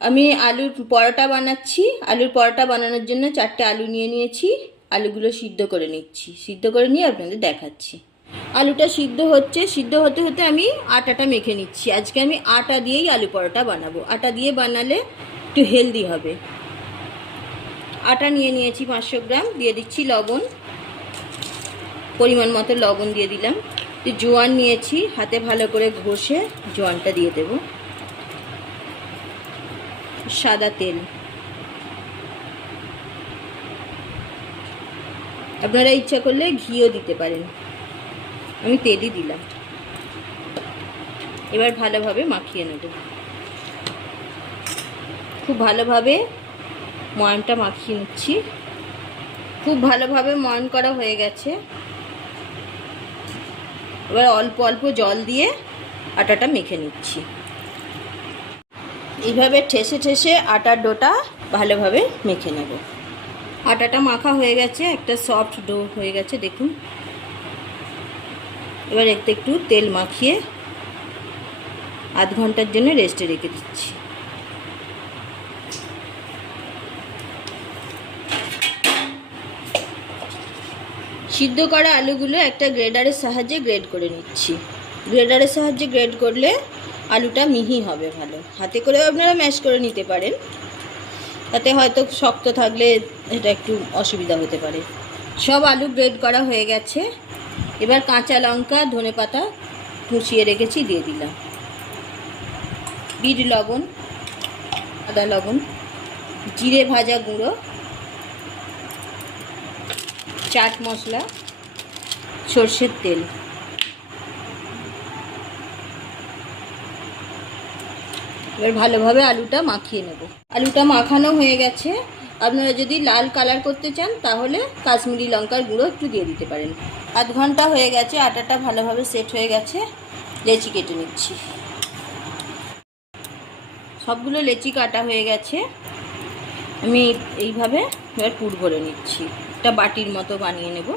আমি আলুর পরোটা বানাচ্ছি। আলুর পরোটা বানানোর জন্য 4টে আলু নিয়ে নিয়েছি। আলুগুলো সিদ্ধ করে নিচ্ছি, সিদ্ধ করে নিয়ে আপনাদের দেখাচ্ছি। আলুটা সিদ্ধ হচ্ছে, সিদ্ধ হতে হতে আমি আটাটা মেখে নিচ্ছি। আজকে আমি আটা দিয়েই আলু পরোটা বানাবো। আটা দিয়ে বানালে একটু হেলদি হবে। আটা নিয়ে নিয়েছি 500 গ্রাম, দিয়ে দিচ্ছি লবণ, পরিমাণ মতো লবণ দিয়ে দিলাম। জোয়ান নিয়েছি, হাতে ভালো করে ঘষে জোয়ানটা দিয়ে দেব। সাদা তেল, আপনারা ইচ্ছা করলে ঘিও দিতে পারেন, আমি তেলই দিলাম। এবার ভালোভাবে মাখিয়ে নেব। খুব ভালোভাবে ময়ানটা মাখিয়ে নিচ্ছি। খুব ভালোভাবে ময়ান করা হয়ে গেছে। এবার অল্প অল্প জল দিয়ে আটাটা মেখে নিচ্ছি। এইভাবে ঠেসে ঠেসে আটার ডোটা ভালোভাবে মেখে নেব। আটাটা মাখা হয়ে গেছে, একটা সফট ডো হয়ে গেছে দেখুন। এবার একটু তেল মাখিয়ে আধ ঘন্টার জন্য রেস্টে রেখে দিচ্ছি। সিদ্ধ করা আলুগুলো একটা গ্রেডারের সাহায্যে গ্রেড করে নিচ্ছি। গ্রেডারের সাহায্যে গ্রেড করলে আলুটা মিহি হবে ভালো। হাতে করে আপনারা ম্যাশ করে নিতে পারেন, তাতে হয়তো শক্ত থাকলে এটা একটু অসুবিধা হতে পারে। সব আলু গ্রেড করা হয়ে গেছে। এবার কাঁচা লঙ্কা, ধনেপাতা কুচিয়ে রেখেছি দিয়ে দিলাম। বিট লবণ, আদা লবণ, জিরে ভাজা গুঁড়ো, চাট মশলা, সর্ষের তেল। এবার ভালোভাবে আলুটা মাখিয়ে নেব। আলুটা মাখানো হয়ে গেছে। আপনারা যদি লাল কালার করতে চান তাহলে কাশ্মীরি লঙ্কার গুঁড়ো একটু দিয়ে দিতে পারেন। আধ ঘন্টা হয়ে গেছে, আটাটা ভালোভাবে সেট হয়ে গেছে। লেচি কেটে নিচ্ছি। সবগুলো লেচি কাটা হয়ে গেছে। আমি এইভাবে এবার পুর ভরে নিচ্ছি। একটা বাটির মতো বানিয়ে নেব।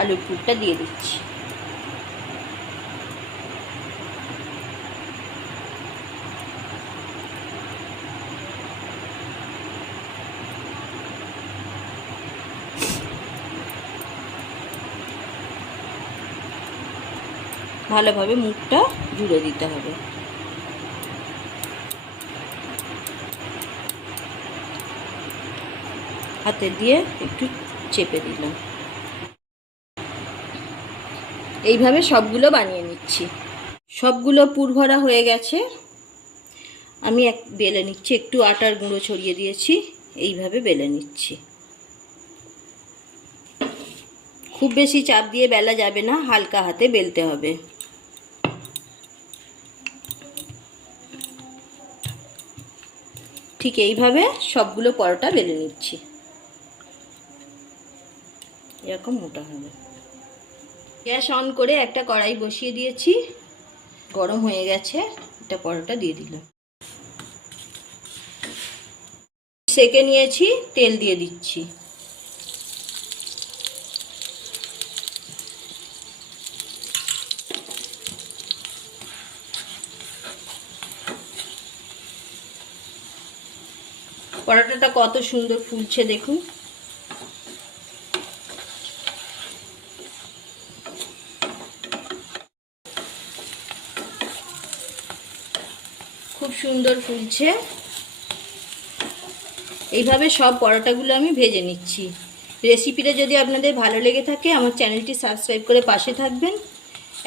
আলুর পুরটা দিয়ে দিচ্ছি। ভালোভাবে মুখটা জুড়ে দিতে হবে। হাতে দিয়ে একটু চেপে দিলাম। এইভাবে সবগুলো বানিয়ে নিচ্ছি। সবগুলো পুর ভরা হয়ে গেছে। আমি বেলে নিচ্ছি, একটু আটার গুঁড়ো ছড়িয়ে দিয়েছি। এইভাবে বেলে নিচ্ছি। খুব বেশি চাপ দিয়ে বেলা যাবে না, হালকা হাতে বেলতে হবে। ঠিক এইভাবে সবগুলো পরোটা বেলে নিচ্ছি। এরকম মোটা হবে। গ্যাস অন করে একটা কড়াই বসিয়ে দিয়েছি, গরম হয়ে গেছে। একটা পরোটা দিয়ে দিলাম। সেকে নিয়েছি, তেল দিয়ে দিচ্ছি। পরোটাটা কত সুন্দর ফুলছে দেখুন। খুব সুন্দর ফুলছে। এইভাবে সব পরোটাগুলো আমি ভেজে নিচ্ছি। রেসিপিটা যদি আপনাদের ভালো লেগে থাকে আমার চ্যানেলটি সাবস্ক্রাইব করে পাশে থাকবেন,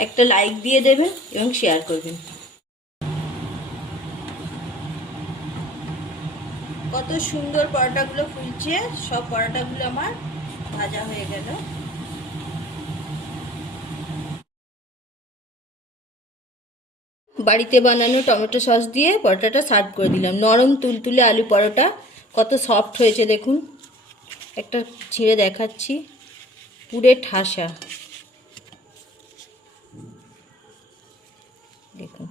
একটা লাইক দিয়ে দেবেন এবং শেয়ার করবেন। কত সুন্দর পরোটাগুলো ফুলছে। সব পরোটাগুলো আমার ভাজা হয়ে গেল। বাড়িতে বানানো টমেটো সস দিয়ে পরোটাটা সার্ভ করে দিলাম। নরম তুলতুলে আলু পরোটা, কত সফট হয়েছে দেখুন। একটা ছিঁড়ে দেখাচ্ছি, পুরে ঠাসা দেখুন।